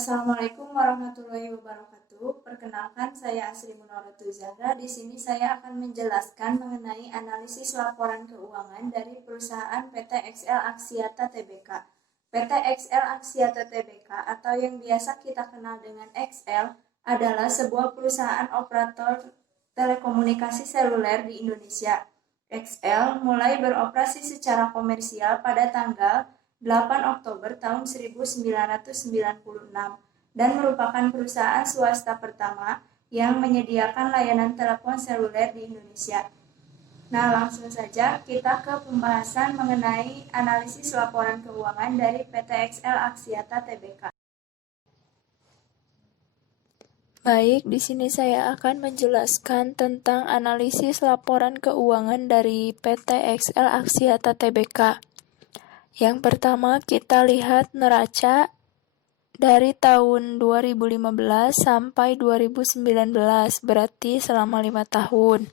Assalamualaikum warahmatullahi wabarakatuh. Perkenalkan, saya Asri Munawwaratu Zahra. Di sini saya akan menjelaskan mengenai analisis laporan keuangan dari perusahaan PT XL Axiata Tbk. PT XL Axiata Tbk atau yang biasa kita kenal dengan XL adalah sebuah perusahaan operator telekomunikasi seluler di Indonesia. XL mulai beroperasi secara komersial pada tanggal 8 Oktober tahun 1996 dan merupakan perusahaan swasta pertama yang menyediakan layanan telepon seluler di Indonesia. Nah, langsung saja kita ke pembahasan mengenai analisis laporan keuangan dari PT XL Axiata Tbk. Baik, di sini saya akan menjelaskan tentang analisis laporan keuangan dari PT XL Axiata Tbk. Yang pertama, kita lihat neraca dari tahun 2015 sampai 2019, berarti selama 5 tahun.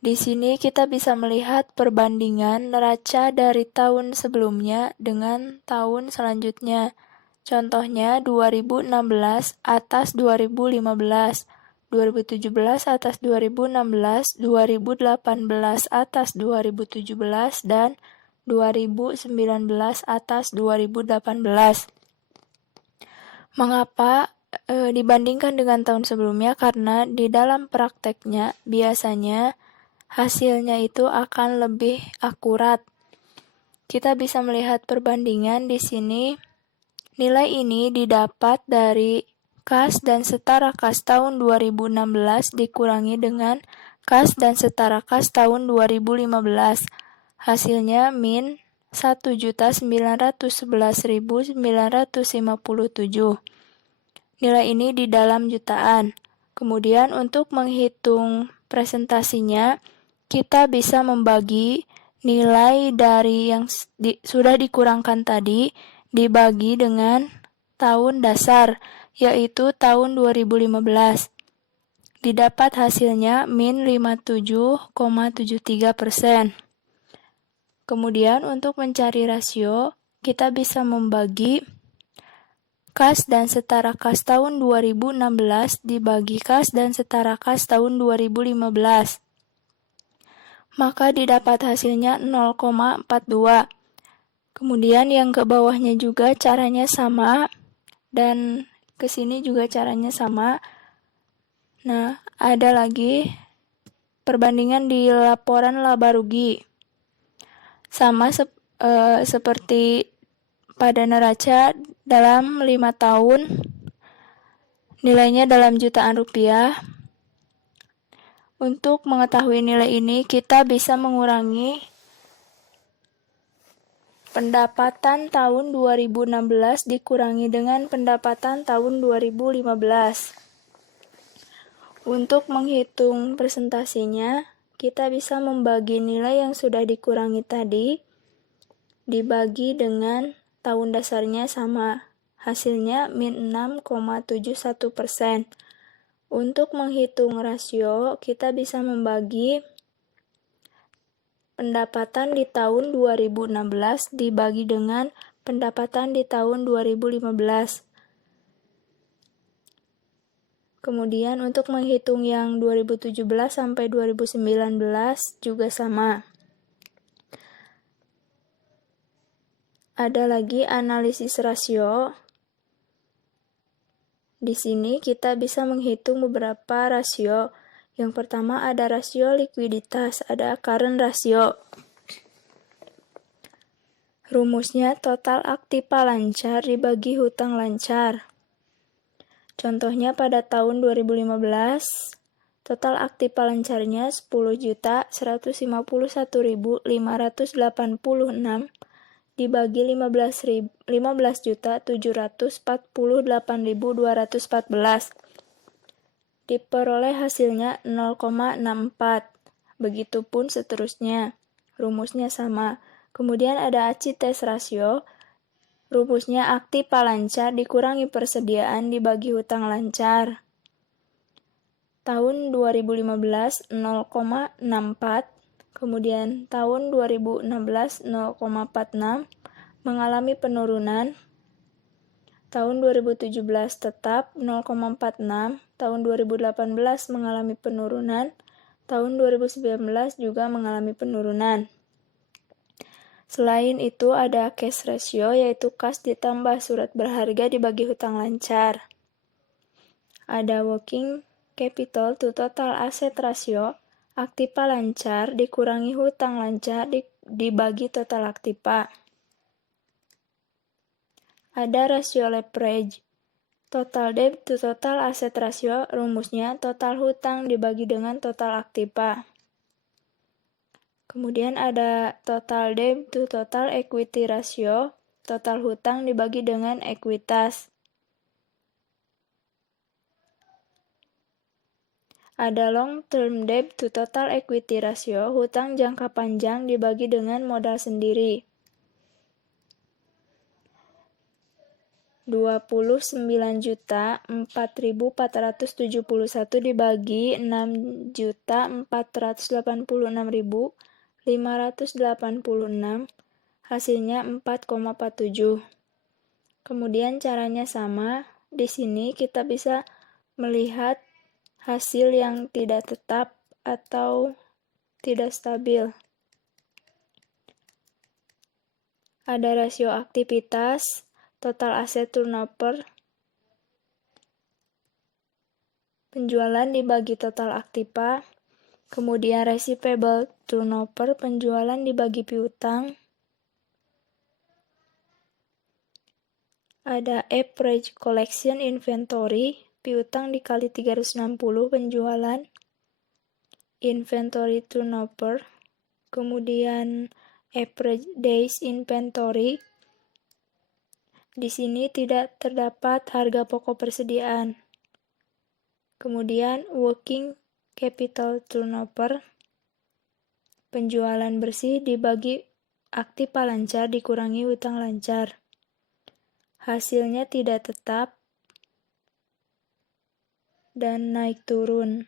Di sini kita bisa melihat perbandingan neraca dari tahun sebelumnya dengan tahun selanjutnya. Contohnya 2016 atas 2015, 2017 atas 2016, 2018 atas 2017, dan 2019 atas 2018. Mengapa dibandingkan dengan tahun sebelumnya? Karena di dalam prakteknya biasanya hasilnya itu akan lebih akurat. Kita bisa melihat perbandingan di sini. Nilai ini didapat dari kas dan setara kas tahun 2016 dikurangi dengan kas dan setara kas tahun 2015. Hasilnya min 1.911.957. Nilai ini di dalam jutaan. Kemudian untuk menghitung presentasinya, kita bisa membagi nilai dari yang sudah dikurangkan tadi dibagi dengan tahun dasar, yaitu tahun 2015. Didapat hasilnya min 57,73%. Kemudian untuk mencari rasio, kita bisa membagi kas dan setara kas tahun 2016 dibagi kas dan setara kas tahun 2015. Maka didapat hasilnya 0,42. Kemudian yang ke bawahnya juga caranya sama, dan ke sini juga caranya sama. Nah, ada lagi perbandingan di laporan laba rugi. Sama seperti pada neraca dalam 5 tahun, nilainya dalam jutaan rupiah. Untuk mengetahui nilai ini, kita bisa mengurangi pendapatan tahun 2016 dikurangi dengan pendapatan tahun 2015. Untuk menghitung presentasinya, kita bisa membagi nilai yang sudah dikurangi tadi dibagi dengan tahun dasarnya sama. Hasilnya min 6,71%. Untuk menghitung rasio, kita bisa membagi pendapatan di tahun 2016 dibagi dengan pendapatan di tahun 2015. Kemudian untuk menghitung yang 2017 sampai 2019 juga sama. Ada lagi analisis rasio. Di sini kita bisa menghitung beberapa rasio. Yang pertama ada rasio likuiditas, ada current ratio. Rumusnya total aktiva lancar dibagi hutang lancar. Contohnya pada tahun 2015, total aktiva lancarnya 10.151.586 dibagi 15.748.214. Diperoleh hasilnya 0,64. Begitupun seterusnya. Rumusnya sama. Kemudian ada ACITES rasio. Rumusnya aktiva lancar dikurangi persediaan dibagi hutang lancar. Tahun 2015 0,64. Kemudian tahun 2016 0,46 mengalami penurunan. tahun 2017 tetap 0,46, tahun 2018 mengalami penurunan, tahun 2019 juga mengalami penurunan. Selain itu ada cash ratio, yaitu kas ditambah surat berharga dibagi hutang lancar. Ada working capital to total asset ratio, aktiva lancar dikurangi hutang lancar dibagi total aktiva. Ada rasio leverage, total debt to total asset ratio, rumusnya total hutang dibagi dengan total aktiva. Kemudian ada total debt to total equity ratio, total hutang dibagi dengan ekuitas. Ada long term debt to total equity ratio, hutang jangka panjang dibagi dengan modal sendiri. 29.4.471 dibagi 6.486.586, hasilnya 4,47. Kemudian caranya sama. Di sini kita bisa melihat hasil yang tidak tetap atau tidak stabil. Ada rasio aktivitas, total asset turnover, penjualan dibagi total aktiva, kemudian receivable turnover, penjualan dibagi piutang. Ada average collection inventory, piutang dikali 360 penjualan, inventory turnover, kemudian average days inventory. Di sini tidak terdapat harga pokok persediaan. Kemudian working capital turnover, penjualan bersih dibagi aktiva lancar dikurangi hutang lancar. Hasilnya tidak tetap dan naik turun.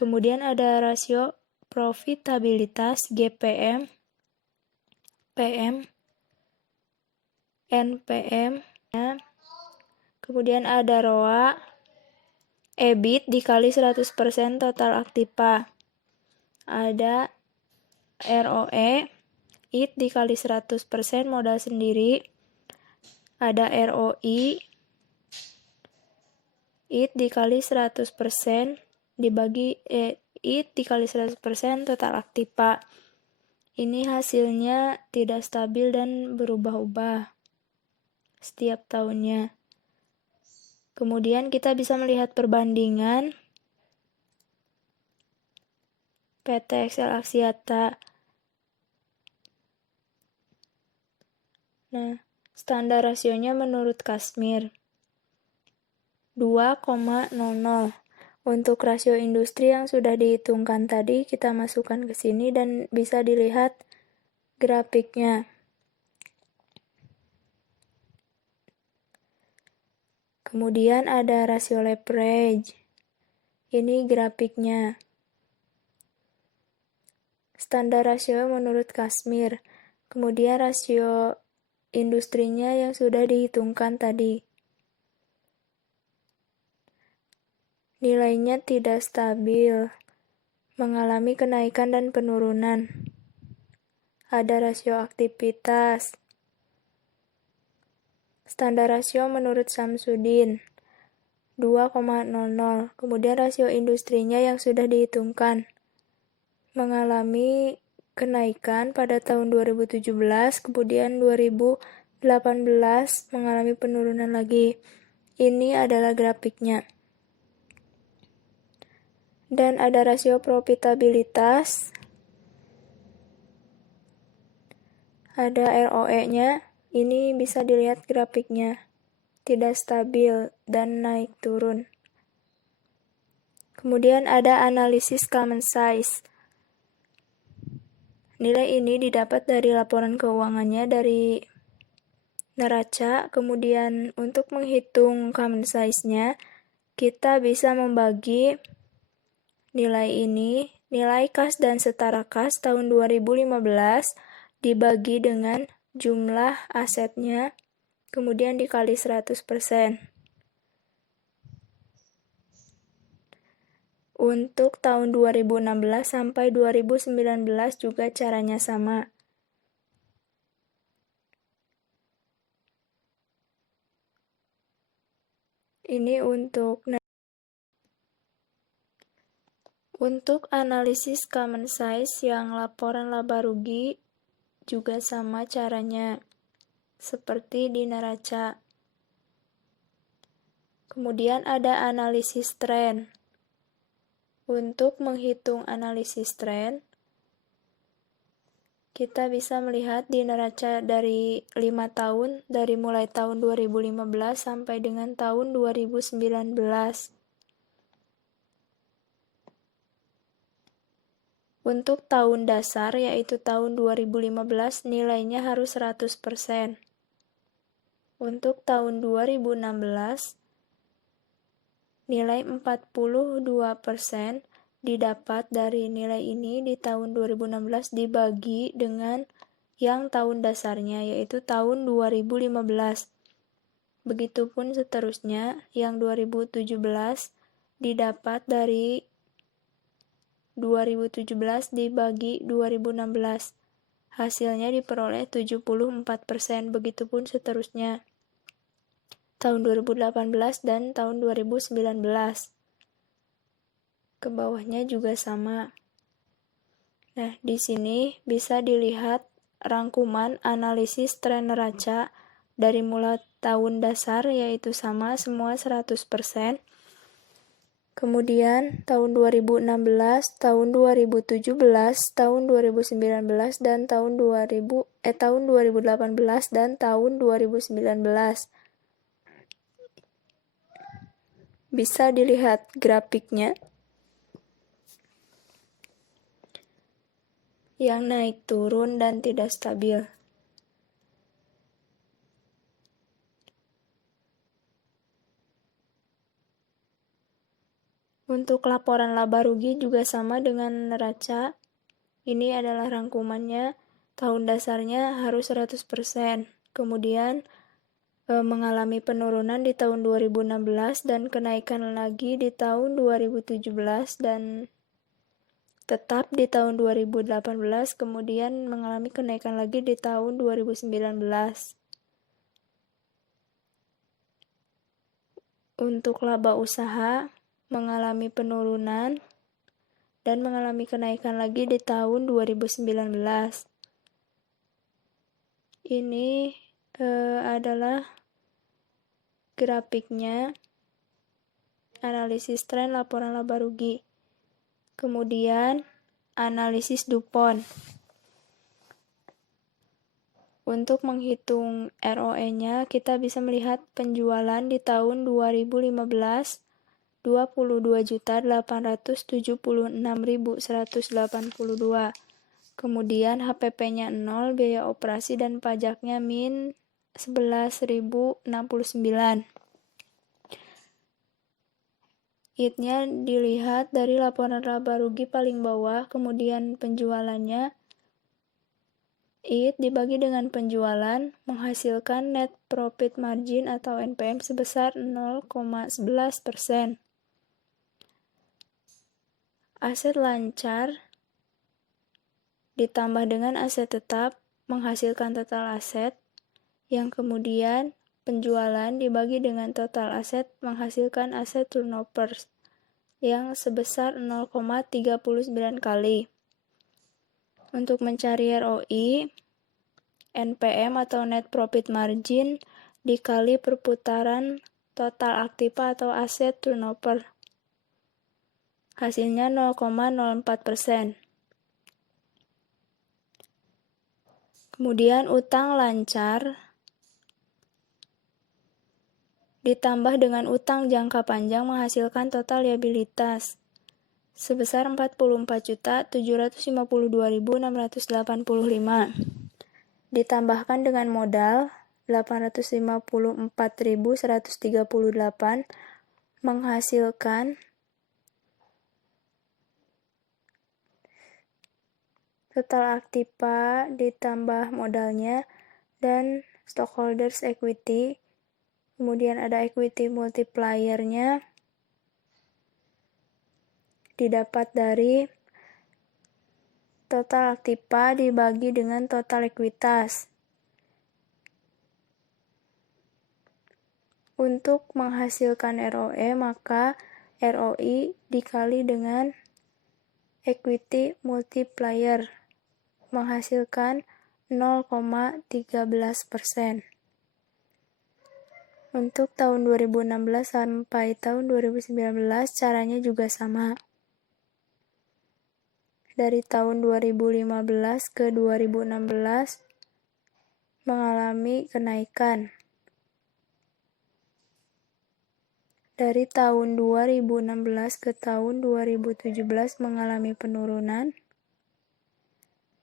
Kemudian ada rasio profitabilitas GPM, PM, NPM. Kemudian ada ROA, EBIT dikali 100% total aktiva. Ada ROE, IT dikali 100% modal sendiri. Ada ROI, IT dikali 100% IT dikali 100% total aktiva. Ini hasilnya tidak stabil dan berubah-ubah setiap tahunnya. Kemudian kita bisa melihat perbandingan PT XL Axiata. Nah, standar rasionya menurut Kasmir 2,00. Untuk rasio industri yang sudah dihitungkan tadi, kita masukkan ke sini dan bisa dilihat grafiknya. Kemudian ada rasio leverage. Ini grafiknya. Standar rasio menurut Kasmir. Kemudian rasio industrinya yang sudah dihitungkan tadi. Nilainya tidak stabil, mengalami kenaikan dan penurunan. Ada rasio aktivitas. Standar rasio menurut Samsudin 2,00. Kemudian rasio industrinya yang sudah dihitungkan mengalami kenaikan pada tahun 2017, kemudian 2018 mengalami penurunan lagi. Ini adalah grafiknya. Dan ada rasio profitabilitas. Ada ROE-nya. Ini bisa dilihat grafiknya. Tidak stabil dan naik turun. Kemudian ada analisis common size. Nilai ini didapat dari laporan keuangannya dari neraca. Kemudian untuk menghitung common size-nya, kita bisa membagi nilai ini, nilai kas dan setara kas tahun 2015 dibagi dengan jumlah asetnya kemudian dikali 100%. Untuk tahun 2016 sampai 2019 juga caranya sama. Ini untuk analisis common size yang laporan laba rugi juga sama caranya, seperti di neraca. Kemudian ada analisis tren. Untuk menghitung analisis tren, kita bisa melihat di neraca dari 5 tahun, dari mulai tahun 2015 sampai dengan tahun 2019. Untuk tahun dasar, yaitu tahun 2015, nilainya harus 100%. Untuk tahun 2016, nilai 42% didapat dari nilai ini di tahun 2016 dibagi dengan yang tahun dasarnya, yaitu tahun 2015. Begitupun seterusnya, yang 2017 didapat dari 2017 dibagi 2016. Hasilnya diperoleh 74%, begitupun seterusnya. Tahun 2018 dan tahun 2019. Ke bawahnya juga sama. Nah, di sini bisa dilihat rangkuman analisis tren neraca dari mulai tahun dasar, yaitu sama semua 100%. Kemudian tahun 2016, tahun 2017, tahun 2019 dan tahun 2018 dan tahun 2019. Bisa dilihat grafiknya yang naik turun dan tidak stabil. Untuk laporan laba rugi juga sama dengan neraca. Ini adalah rangkumannya. Tahun dasarnya harus 100%. Kemudian mengalami penurunan di tahun 2016 dan kenaikan lagi di tahun 2017 dan tetap di tahun 2018, kemudian mengalami kenaikan lagi di tahun 2019. Untuk laba usaha mengalami penurunan dan mengalami kenaikan lagi di tahun 2019. Ini adalah grafiknya analisis tren laporan laba rugi. Kemudian analisis DuPont. Untuk menghitung ROE-nya, kita bisa melihat penjualan di tahun 2015 22.876.182. Kemudian HPP-nya 0, biaya operasi dan pajaknya min 11.069. IT-nya dilihat dari laporan laba rugi paling bawah, kemudian penjualannya. IT dibagi dengan penjualan menghasilkan net profit margin atau NPM sebesar 0,11%. Aset lancar ditambah dengan aset tetap menghasilkan total aset, yang kemudian penjualan dibagi dengan total aset menghasilkan aset turnover yang sebesar 0,39 kali. Untuk mencari ROI, NPM atau net profit margin dikali perputaran total aktiva atau aset turnover. Hasilnya 0,04%. Kemudian utang lancar ditambah dengan utang jangka panjang menghasilkan total liabilitas sebesar 44.752.685. Ditambahkan dengan modal 854.138 menghasilkan total aktiva ditambah modalnya dan stockholders equity, kemudian ada equity multiplier-nya, didapat dari total aktiva dibagi dengan total ekuitas. Untuk menghasilkan ROE, maka ROI dikali dengan equity multiplier, menghasilkan 0,13%. Untuk tahun 2016 sampai tahun 2019, caranya juga sama. Dari tahun 2015 ke 2016 mengalami kenaikan. Dari tahun 2016 ke tahun 2017 mengalami penurunan.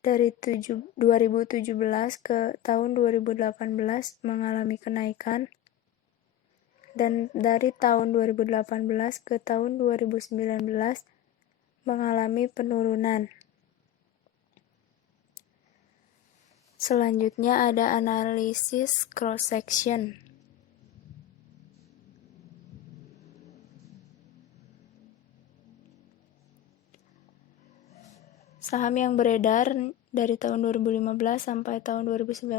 Dari 2017 ke tahun 2018 mengalami kenaikan. Dan dari tahun 2018 ke tahun 2019 mengalami penurunan. Selanjutnya ada analisis cross-section. Saham yang beredar dari tahun 2015 sampai tahun 2019.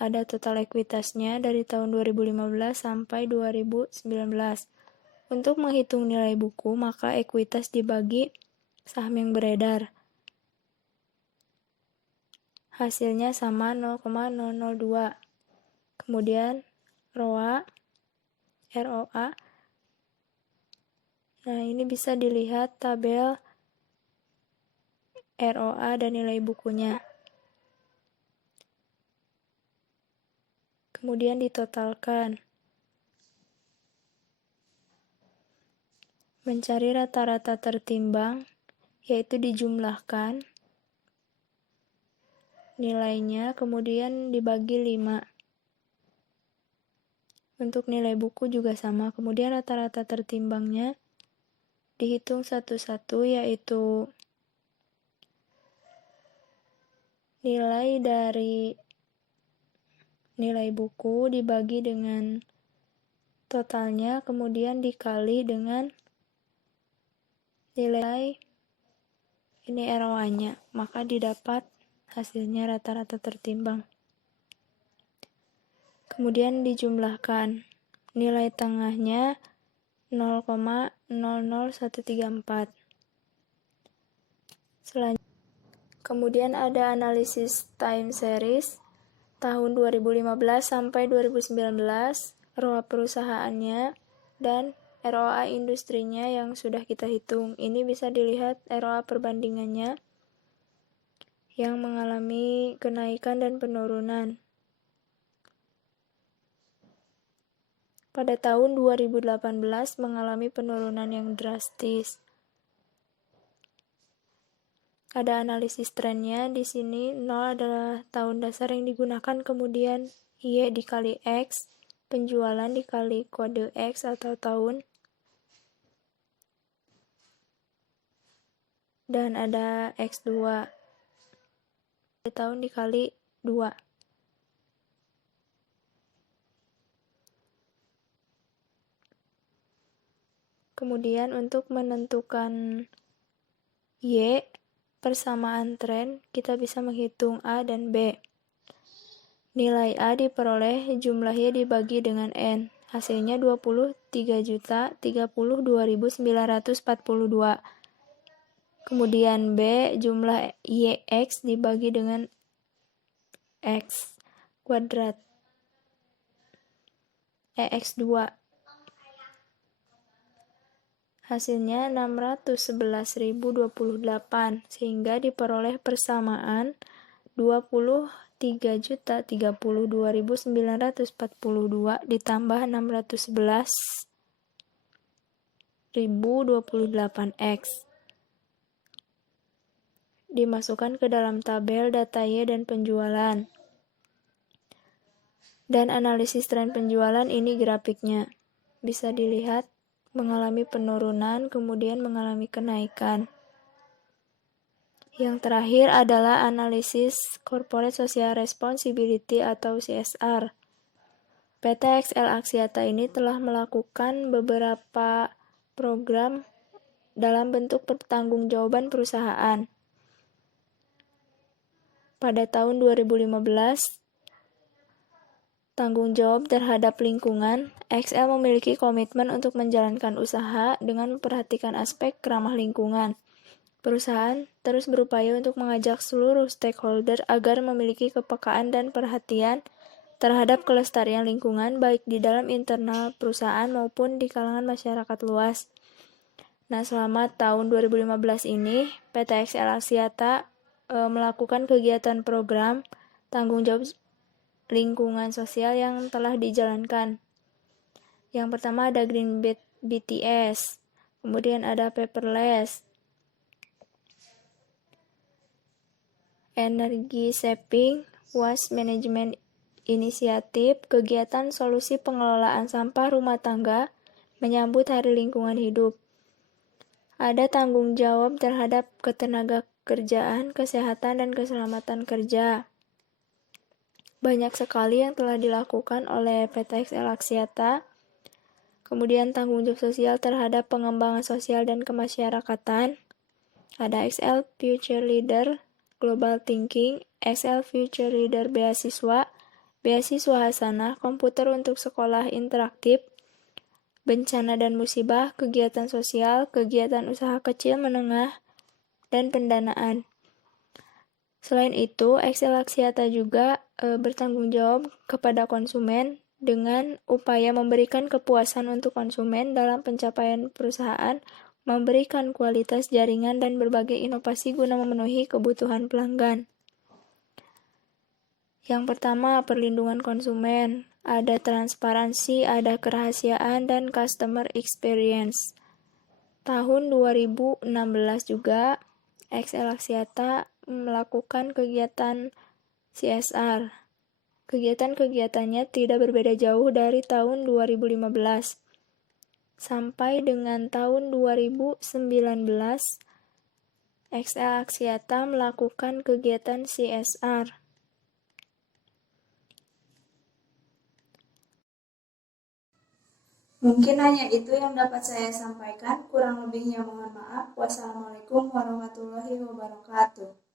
Ada total ekuitasnya dari tahun 2015 sampai 2019. Untuk menghitung nilai buku, maka ekuitas dibagi saham yang beredar. Hasilnya sama 0,002. Kemudian ROA, ROA. Nah, ini bisa dilihat tabel ROA dan nilai bukunya. Kemudian ditotalkan. Mencari rata-rata tertimbang, yaitu dijumlahkan nilainya, kemudian dibagi 5. Untuk nilai buku juga sama, kemudian rata-rata tertimbangnya dihitung satu-satu, yaitu nilai dari nilai buku dibagi dengan totalnya, kemudian dikali dengan nilai ini ROA-nya, maka didapat hasilnya rata-rata tertimbang. Kemudian dijumlahkan, nilai tengahnya 0,00134. Kemudian ada analisis time series tahun 2015 sampai 2019, ROA perusahaannya, dan ROA industrinya yang sudah kita hitung. Ini bisa dilihat ROA perbandingannya yang mengalami kenaikan dan penurunan. Pada tahun 2018 mengalami penurunan yang drastis. Ada analisis trennya di sini. 0 adalah tahun dasar yang digunakan, kemudian Y dikali X, penjualan dikali kode X atau tahun, dan ada X2, tahun dikali 2. Kemudian untuk menentukan Y, persamaan tren, kita bisa menghitung A dan B. Nilai A diperoleh, jumlah Y dibagi dengan N. Hasilnya 23.032.942. Kemudian B, jumlah YX dibagi dengan X kuadrat. EX2. Hasilnya 611.028, sehingga diperoleh persamaan 23.032.942 ditambah 611.028X. Dimasukkan ke dalam tabel data Y dan penjualan. Dan analisis tren penjualan, ini grafiknya. Bisa dilihat mengalami penurunan, kemudian mengalami kenaikan. Yang terakhir adalah analisis Corporate Social Responsibility atau CSR. PT XL Axiata ini telah melakukan beberapa program dalam bentuk pertanggungjawaban perusahaan. Pada tahun 2015, tanggung jawab terhadap lingkungan, XL memiliki komitmen untuk menjalankan usaha dengan memperhatikan aspek ramah lingkungan. Perusahaan terus berupaya untuk mengajak seluruh stakeholder agar memiliki kepekaan dan perhatian terhadap kelestarian lingkungan baik di dalam internal perusahaan maupun di kalangan masyarakat luas. Nah, selama tahun 2015 ini, PT XL Axiata melakukan kegiatan program tanggung jawab lingkungan sosial yang telah dijalankan. Yang pertama ada Green BTS, kemudian ada Paperless, Energy Saving, Waste Management Inisiatif, kegiatan solusi pengelolaan sampah rumah tangga menyambut Hari Lingkungan Hidup. Ada tanggung jawab terhadap ketenagakerjaan, kesehatan, dan keselamatan kerja. Banyak sekali yang telah dilakukan oleh PT XL Axiata. Kemudian tanggung jawab sosial terhadap pengembangan sosial dan kemasyarakatan. Ada XL Future Leader, Global Thinking, XL Future Leader Beasiswa, Beasiswa Hasanah, Komputer untuk Sekolah Interaktif, Bencana dan Musibah, Kegiatan Sosial, Kegiatan Usaha Kecil Menengah, dan Pendanaan. Selain itu, XL Axiata juga bertanggung jawab kepada konsumen dengan upaya memberikan kepuasan untuk konsumen dalam pencapaian perusahaan, memberikan kualitas jaringan dan berbagai inovasi guna memenuhi kebutuhan pelanggan. Yang pertama, perlindungan konsumen. Ada transparansi, ada kerahasiaan, dan customer experience. Tahun 2016 juga, XL Axiata melakukan kegiatan CSR. Kegiatan-kegiatannya tidak berbeda jauh dari tahun 2015. Sampai dengan tahun 2019, XL Axiata melakukan kegiatan CSR. Mungkin hanya itu yang dapat saya sampaikan. Kurang lebihnya mohon maaf. Wassalamualaikum warahmatullahi wabarakatuh.